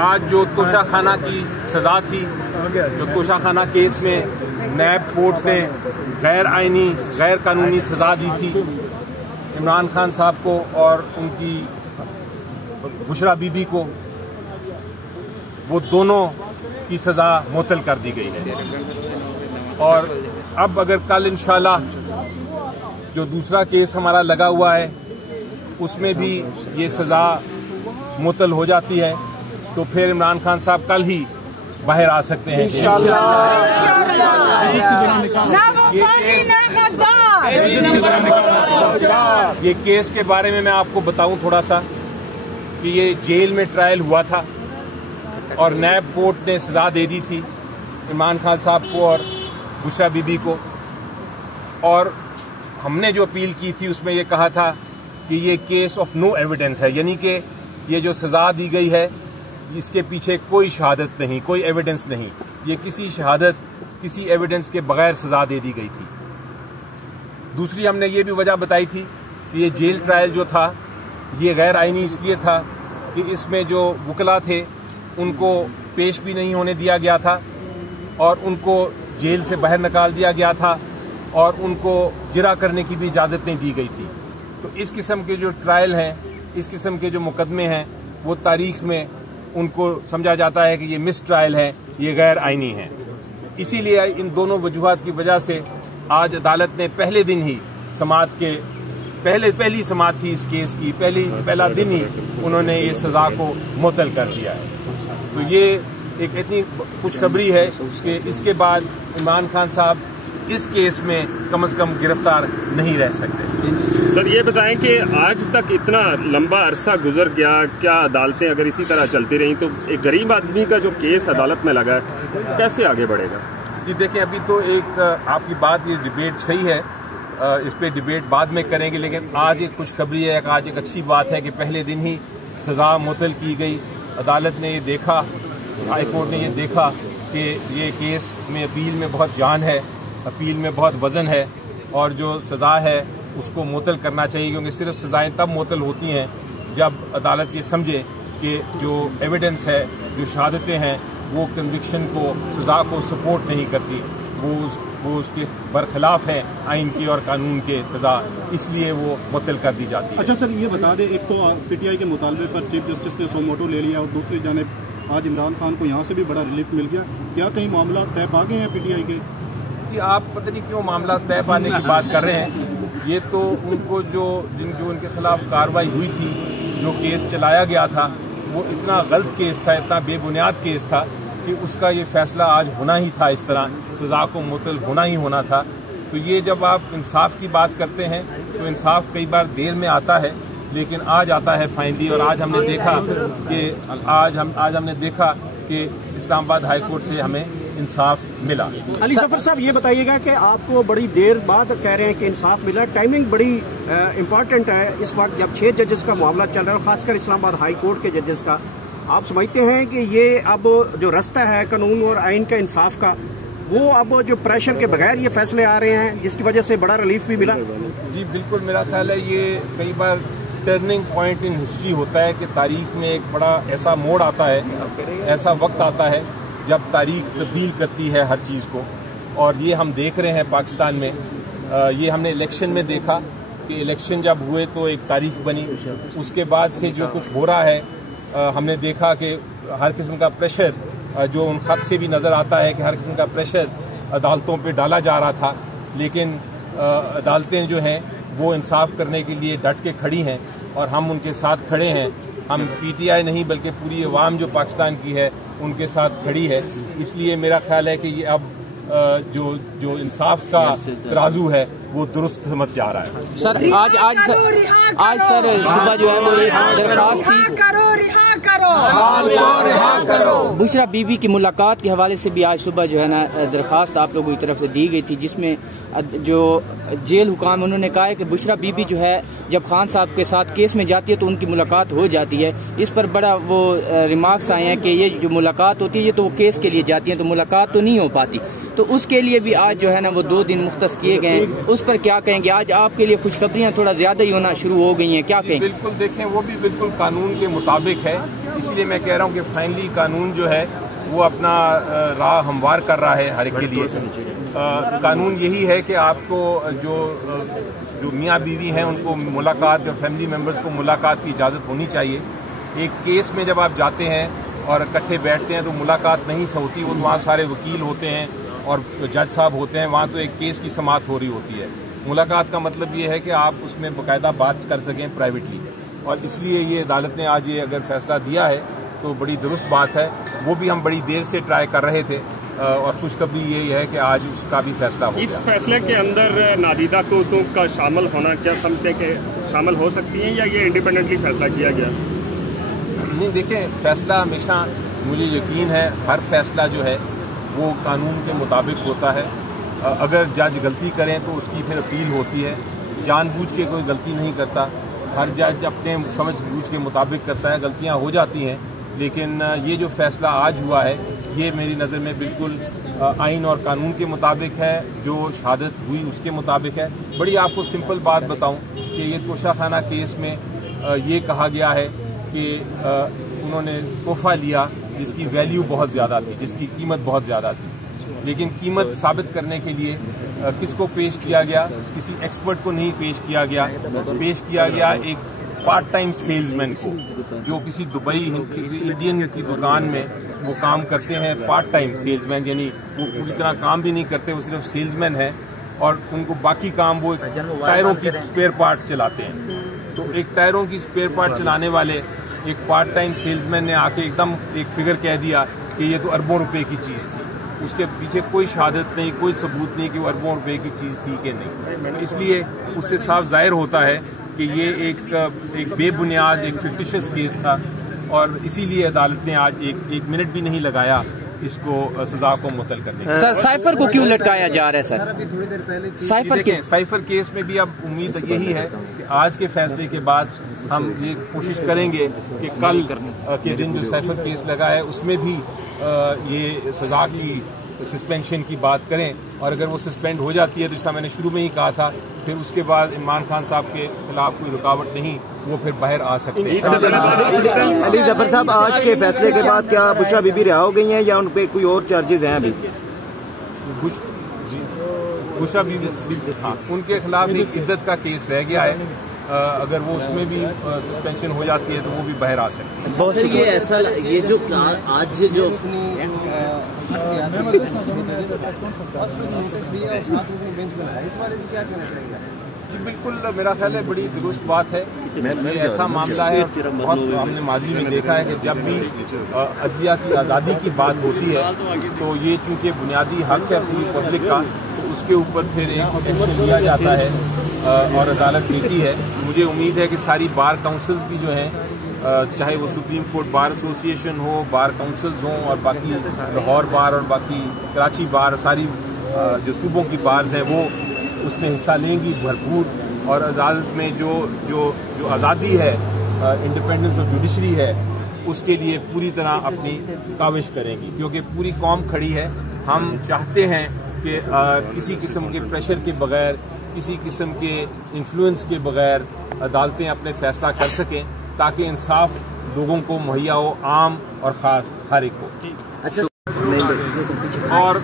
آج جو توشہ خانہ کی سزا تھی، جو توشہ خانہ کیس میں نیب کورٹ نے غیر آئینی غیر قانونی سزا دی تھی عمران خان صاحب کو اور ان کی بشرا بی بی کو، وہ دونوں کی سزا معطل کر دی گئی ہے۔ اور اب اگر کل انشاءاللہ جو دوسرا کیس ہمارا لگا ہوا ہے اس میں بھی یہ سزا معطل ہو جاتی ہے تو پھر عمران خان صاحب کل ہی باہر آ سکتے ہیں یہ کیس کے بارے میں آپ کو بتاؤں تھوڑا سا کہ یہ جیل میں ٹرائل ہوا تھا اور نیب کورٹ نے سزا دے دی تھی عمران خان صاحب کو اور بشرا بی بی کو، اور ہم نے جو اپیل کی تھی اس میں یہ کہا تھا کہ یہ کیس آف نو ایویڈنس ہے، یعنی کہ یہ جو سزا دی گئی ہے اس کے پیچھے کوئی شہادت نہیں، کوئی ایویڈنس نہیں، یہ کسی شہادت کسی ایویڈنس کے بغیر سزا دے دی گئی تھی۔ دوسری ہم نے یہ بھی وجہ بتائی تھی کہ یہ جیل ٹرائل جو تھا یہ غیر آئینی اس لیے تھا کہ اس میں جو وکلا تھے ان کو پیش بھی نہیں ہونے دیا گیا تھا اور ان کو جیل سے باہر نکال دیا گیا تھا اور ان کو جرا کرنے کی بھی اجازت نہیں دی گئی تھی۔ تو اس قسم کے جو ٹرائل ہیں، اس قسم کے جو مقدمے ہیں وہ تاریخ میں ان کو سمجھا جاتا ہے کہ یہ مس ٹرائل ہے، یہ غیر آئینی ہیں۔ اسی لیے ان دونوں وجوہات کی وجہ سے آج عدالت نے پہلے دن ہی سماعت کے پہلی سماعت تھی اس کیس کی، پہلا دن ہی انہوں نے یہ سزا کو معطل کر دیا ہے۔ تو یہ ایک اتنی خوشخبری ہے کہ اس کے بعد عمران خان صاحب اس کیس میں کم از کم گرفتار نہیں رہ سکتے۔ سر یہ بتائیں کہ آج تک اتنا لمبا عرصہ گزر گیا، کیا عدالتیں اگر اسی طرح چلتی رہیں تو ایک غریب آدمی کا جو کیس عدالت میں لگا ہے کیسے آگے بڑھے گا؟ جی دیکھیں، ابھی تو ایک آپ کی بات، یہ ڈیبیٹ صحیح ہے، اس پہ ڈیبیٹ بعد میں کریں گے، لیکن آج ایک خوشخبری ہے، آج ایک اچھی بات ہے کہ پہلے دن ہی سزا معطل کی گئی۔ عدالت نے یہ دیکھا، ہائی کورٹ نے یہ دیکھا کہ یہ کیس میں اپیل میں بہت جان ہے، اپیل میں بہت وزن ہے اور جو سزا ہے اس کو معطل کرنا چاہیے، کیونکہ صرف سزائیں تب معطل ہوتی ہیں جب عدالت یہ سمجھے کہ جو ایویڈنس ہے، جو شہادتیں ہیں وہ کنوکشن کو، سزا کو سپورٹ نہیں کرتی، وہ اس کے برخلاف ہیں آئین کے اور قانون کے سزا، اس لیے وہ معطل کر دی جاتی ہے۔ اچھا سر، یہ بتا دیں، ایک تو پی ٹی آئی کے مطالبے پر چیف جسٹس نے سو موٹو لے لیا اور دوسری جانب آج عمران خان کو یہاں سے بھی بڑا ریلیف مل گیا، کیا کہیں معاملات طے پا گئے ہیں پی ٹی آئی کے؟ کہ آپ پتہ نہیں کیوں معاملات طے پانے کی بات کر رہے ہیں، یہ تو ان کو جو ان کے خلاف کارروائی ہوئی تھی، جو کیس چلایا گیا تھا وہ اتنا غلط کیس تھا، اتنا بے بنیاد کیس تھا کہ اس کا یہ فیصلہ آج ہونا ہی تھا، اس طرح سزا کو معطل ہونا ہی ہونا تھا۔ تو یہ جب آپ انصاف کی بات کرتے ہیں تو انصاف کئی بار دیر میں آتا ہے لیکن آج آتا ہے فائنلی، اور آج ہم نے دیکھا کہ اسلام آباد ہائی کورٹ سے ہمیں انصاف ملا۔ علی ظفر صاحب یہ بتائیے گا کہ آپ کو بڑی دیر بعد کہہ رہے ہیں کہ انصاف ملا، ٹائمنگ بڑی امپورٹنٹ ہے اس وقت جب 6 ججز کا معاملہ چل رہا ہے، خاص کر اسلام آباد ہائی کورٹ کے ججز کا۔ آپ سمجھتے ہیں کہ یہ اب جو رستہ ہے قانون اور آئین کا، انصاف کا، وہ اب جو پریشر کے بغیر یہ فیصلے آ رہے ہیں جس کی وجہ سے بڑا ریلیف بھی ملا؟ جی بالکل، میرا خیال ہے یہ کئی بار ٹرننگ پوائنٹ ان ہسٹری ہوتا ہے کہ تاریخ میں ایک بڑا ایسا موڑ آتا ہے، ایسا وقت آتا ہے جب تاریخ تبدیل کرتی ہے ہر چیز کو، اور یہ ہم دیکھ رہے ہیں پاکستان میں۔ یہ ہم نے الیکشن میں دیکھا کہ الیکشن جب ہوئے تو ایک تاریخ بنی، اس کے بعد سے جو کچھ ہو رہا ہے ہم نے دیکھا کہ ہر قسم کا پریشر جو ان خط سے بھی نظر آتا ہے کہ ہر قسم کا پریشر عدالتوں پہ ڈالا جا رہا تھا، لیکن عدالتیں جو ہیں وہ انصاف کرنے کے لیے ڈٹ کے کھڑی ہیں اور ہم ان کے ساتھ کھڑے ہیں۔ ہم پی ٹی آئی نہیں بلکہ پوری عوام جو پاکستان کی ہے ان کے ساتھ کھڑی ہے، اس لیے میرا خیال ہے کہ یہ اب جو انصاف کا ترازو ہے وہ درست سمجھ جا رہا ہے۔ سر آج سر صبح جو ہے وہ ایک درخواست تھی بشرا بی بی کی ملاقات کے حوالے سے بھی آج صبح جو ہے نا درخواست آپ لوگوں کی طرف سے دی گئی تھی، جس میں جو جیل حکام انہوں نے کہا ہے کہ بشرا بی بی جو ہے جب خان صاحب کے ساتھ کیس میں جاتی ہے تو ان کی ملاقات ہو جاتی ہے۔ اس پر بڑا وہ ریمارکس آئے ہیں کہ یہ جو ملاقات ہوتی ہے یہ تو وہ کیس کے لیے جاتی ہیں تو ملاقات تو نہیں ہو پاتی، تو اس کے لیے بھی آج جو ہے نا وہ 2 دن مختص کیے گئے ہیں۔ اس پر کیا کہیں گے؟ آج آپ کے لیے خوشخبریاں تھوڑا زیادہ ہی ہونا شروع ہو گئی ہیں، کیا کہیں؟ بالکل، دیکھیں وہ بھی بالکل قانون کے مطابق ہے، اسی لیے میں کہہ رہا ہوں کہ فائنلی قانون جو ہے وہ اپنا راہ ہموار کر رہا ہے ہر ایک کے لیے. قانون یہی ہے کہ آپ کو جو میاں بیوی ہیں ان کو ملاقات اور فیملی ممبرز کو ملاقات کی اجازت ہونی چاہیے. ایک کیس میں جب آپ جاتے ہیں اور اکٹھے بیٹھتے ہیں تو ملاقات نہیں ہوتی, وہ وہاں سارے وکیل ہوتے ہیں اور جج صاحب ہوتے ہیں, وہاں تو ایک کیس کی سماعت ہو رہی ہوتی ہے. ملاقات کا مطلب یہ ہے کہ آپ اس میں باقاعدہ بات کر سکیں پرائیویٹلی, اور اس لیے یہ عدالت نے آج یہ اگر فیصلہ دیا ہے تو بڑی درست بات ہے. وہ بھی ہم بڑی دیر سے ٹرائی کر رہے تھے اور خوشخبری یہی ہے کہ آج اس کا بھی فیصلہ ہو گیا. اس فیصلے کے اندر نادیدہ قوتوں کا شامل ہونا کیا سمجھتے کہ شامل ہو سکتی ہیں یا یہ انڈیپینڈنٹلی فیصلہ کیا گیا؟ نہیں, دیکھیں, فیصلہ ہمیشہ مجھے یقین ہے ہر فیصلہ جو ہے وہ قانون کے مطابق ہوتا ہے. اگر جج غلطی کریں تو اس کی پھر اپیل ہوتی ہے. جان بوجھ کے کوئی غلطی نہیں کرتا, ہر جج اپنے سمجھ بوجھ کے مطابق کرتا ہے. غلطیاں ہو جاتی ہیں, لیکن یہ جو فیصلہ آج ہوا ہے یہ میری نظر میں بالکل آئین اور قانون کے مطابق ہے, جو شہادت ہوئی اس کے مطابق ہے. بڑی آپ کو سمپل بات بتاؤں کہ یہ توشہ خانہ کیس میں یہ کہا گیا ہے کہ انہوں نے تحفہ لیا جس کی ویلیو بہت زیادہ تھی, جس کی قیمت بہت زیادہ تھی, لیکن قیمت ثابت کرنے کے لیے کس کو پیش کیا گیا؟ کسی ایکسپرٹ کو نہیں پیش کیا گیا, پیش کیا گیا ایک پارٹ ٹائم سیلز مین کو, جو کسی دبئی انڈین کی دکان میں وہ کام کرتے ہیں. پارٹ ٹائم سیلز مین یعنی وہ پوری طرح کام بھی نہیں کرتے, وہ صرف سیلز مین ہیں اور ان کو باقی کام وہ ٹائروں کی اسپیئر پارٹ چلاتے ہیں. تو ایک ٹائروں کی اسپیئر پارٹ چلانے والے ایک پارٹ ٹائم سیلز مین نے آ کے ایک دم ایک فگر کہہ دیا کہ یہ تو اربوں روپے کی چیز تھی. اس کے پیچھے کوئی شہادت نہیں, کوئی ثبوت نہیں کہ وہ اربوں روپے کی چیز تھی کہ نہیں. اس لیے اس سے صاف ظاہر ہوتا ہے کہ یہ ایک بے بنیاد ایک فکٹیشس کیس تھا, اور اسی لیے عدالت نے آج ایک منٹ بھی نہیں لگایا اس کو سزا کو معطل کرنے کے. سر سائفر کو کیوں لٹکایا جا رہا ہے سر؟ دیکھیں, سائفر کیس میں بھی اب امید یہی ہے کہ آج کے فیصلے کے بعد ہم یہ کوشش کریں گے کہ کل کے دن جو سائفر کیس لگا ہے اس میں بھی یہ سزا کی سسپینشن کی بات کریں, اور اگر وہ سسپینڈ ہو جاتی ہے تو جس طرح میں نے شروع میں ہی کہا تھا پھر اس کے بعد عمران خان صاحب کے خلاف کوئی رکاوٹ نہیں, وہ پھر باہر آ سکتے ہیں. علی ظفر صاحب, آج کے فیصلے کے بعد کیا بشریٰ بی بی رہا ہو گئی ہیں یا ان پہ کوئی اور چارجز ہیں ابھی؟ بشریٰ بی بی, ہاں, ان کے خلاف ایک عدت کا کیس رہ گیا ہے, اگر وہ اس میں بھی سسپینشن ہو جاتی ہے تو وہ بھی باہر آ سکتے ہیں. سر یہ ایسا یہ جو آج جو جی بالکل, میرا خیال ہے بڑی درست بات ہے. یہ ایسا معاملہ ہے, بہت ہم نے ماضی میں دیکھا ہے کہ جب بھی عدلیہ کی آزادی کی بات ہوتی ہے تو یہ چونکہ بنیادی حق ہے پوری پبلک کا, تو اس کے اوپر پھر ایک ایکشن لیا جاتا ہے اور عدالت ملتی ہے. مجھے امید ہے کہ ساری بار کاؤنسلز بھی جو ہیں, چاہے وہ سپریم کورٹ بار ایسوسی ایشن ہو, بار کاؤنسلز ہوں, اور باقی لاہور بار اور باقی کراچی بار, ساری جو صوبوں کی بارز ہیں وہ اس میں حصہ لیں گی بھرپور, اور عدالت میں جو آزادی ہے, انڈیپینڈنس آف جوڈیشری ہے, اس کے لیے پوری طرح اپنی کاوش کریں گی, کیونکہ پوری قوم کھڑی ہے. ہم چاہتے ہیں کہ کسی قسم کے پریشر کے بغیر, کسی قسم کے انفلوئنس کے بغیر عدالتیں اپنے فیصلہ کر سکیں تاکہ انصاف لوگوں کو مہیا ہو, عام اور خاص ہر ایک کو. اچھا, اور